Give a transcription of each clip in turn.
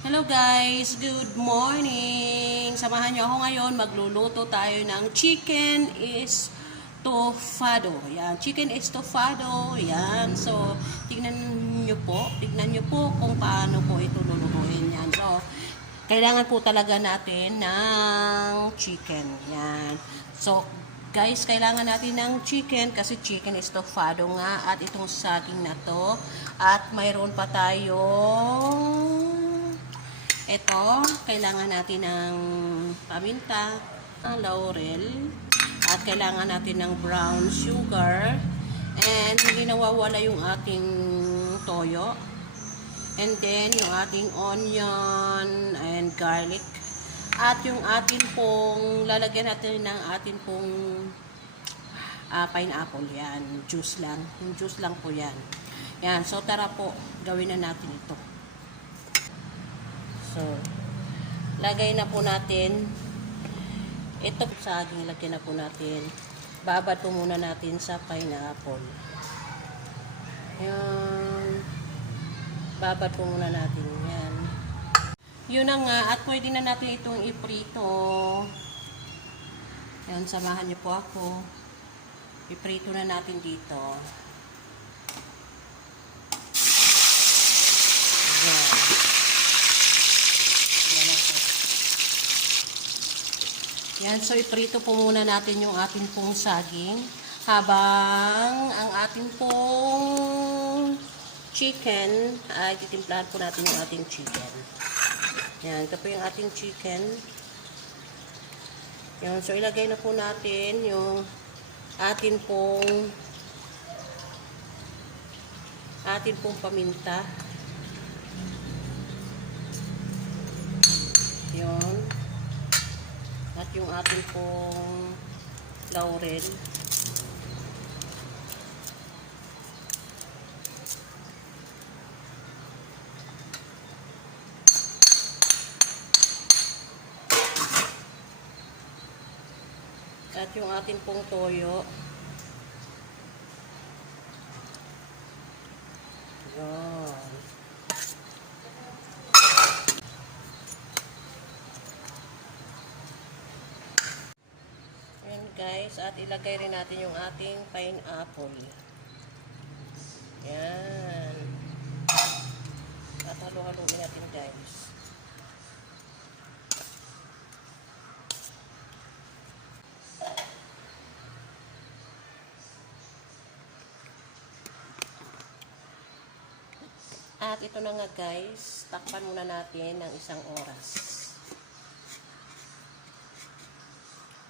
Hello guys, good morning. Samahan niyo ako ngayon, magluluto tayo ng chicken estofado. Yan, chicken estofado. Yan. So, tignan niyo po kung paano po ito lulutuin. Yan. So, kailangan po talaga natin ng chicken. Yan. So, guys, kailangan natin ng chicken kasi chicken estofado nga at itong saging na to. At mayroon pa tayong ito, kailangan natin ng paminta, laurel, at kailangan natin ng brown sugar, and hindi nawawala yung ating toyo, and then yung ating onion and garlic, at yung atin pong, lalagyan natin ng atin pong pineapple, yan, juice lang, yung juice lang po yan. Yan, so tara po, gawin na natin ito. So, lagay na po natin ito saging, lagyan na po natin. Babad po muna natin sa pineapple. Yan. Babad po muna natin yan. Yun na nga, at pwede na natin itong iprito. Yan, samahan niyo po ako. Iprito na natin dito. Yan. Yan, so iprito po muna natin yung ating pong saging habang ang ating pong chicken ay titimplahan po natin yung ating chicken. Yan, ito po yung ating chicken. Yan, so ilagay na po natin yung ating pong paminta. Yan. At yung ating pong laurel. At yung ating pong toyo. Yan. Guys, at ilagay rin natin yung ating pineapple. Yan. At halo-haloin natin, guys. At ito na nga, guys, takpan muna natin ng 1 oras.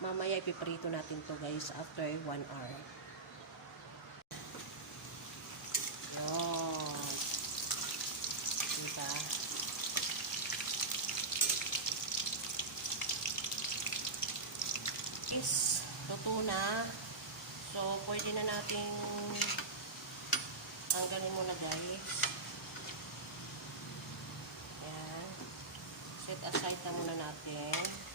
Mamaya ipiprito natin to, guys, after 1 hour. Yan. Diba? Is luto na. So, pwede na nating tanggalin muna, guys. Yan. Set aside na muna natin.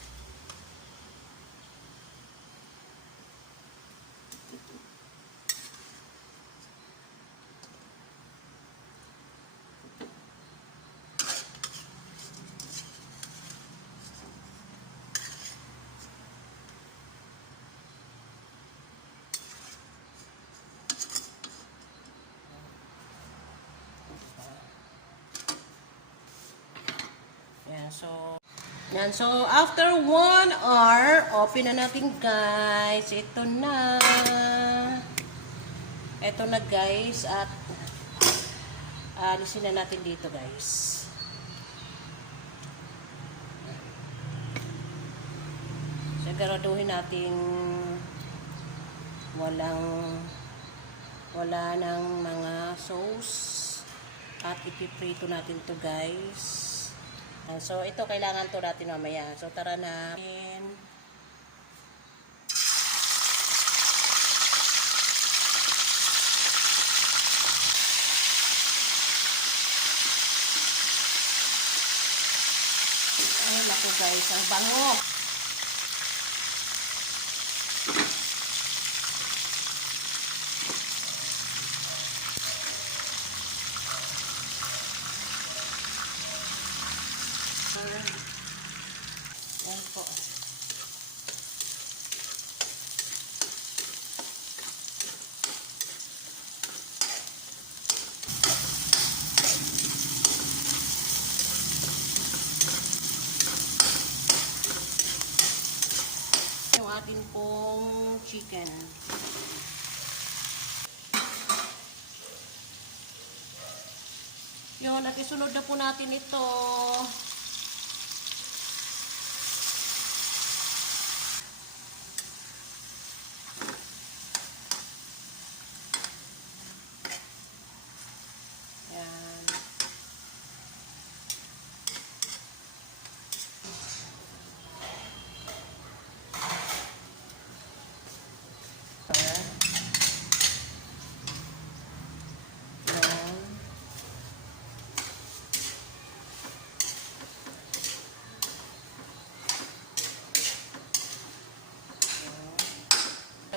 So after 1 hour, open na natin, guys. Ito na. Ito na, guys. At alisin na natin dito, guys. Siguraduhin natin wala nang mga sauce. At ipiprito natin to, guys. So, ito kailangan to natin mamaya. So, tara na. Ay, lako, guys. Ang bango. Yan po. Yung atin pong chicken. Yun, at isunod na po natin ito. Yan.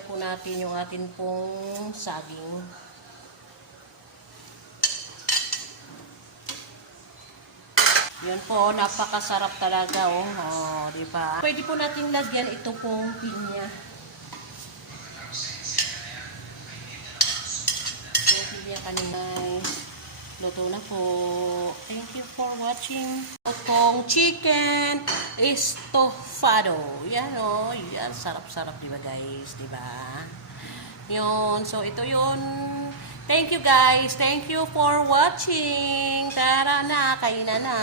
Po natin yung atin pong saging. Yun po, napakasarap talaga, oh. Oh, di ba? Pwede po nating lagyan ito pong pinya. Yung pinya kanina, luto na po. Thank you for watching. Itong chicken estofado. Yan, oh. Yan, sarap-sarap, di ba, guys? Di ba? Yun. So, ito yun. Thank you, guys. Thank you for watching. Tara na, kain na na.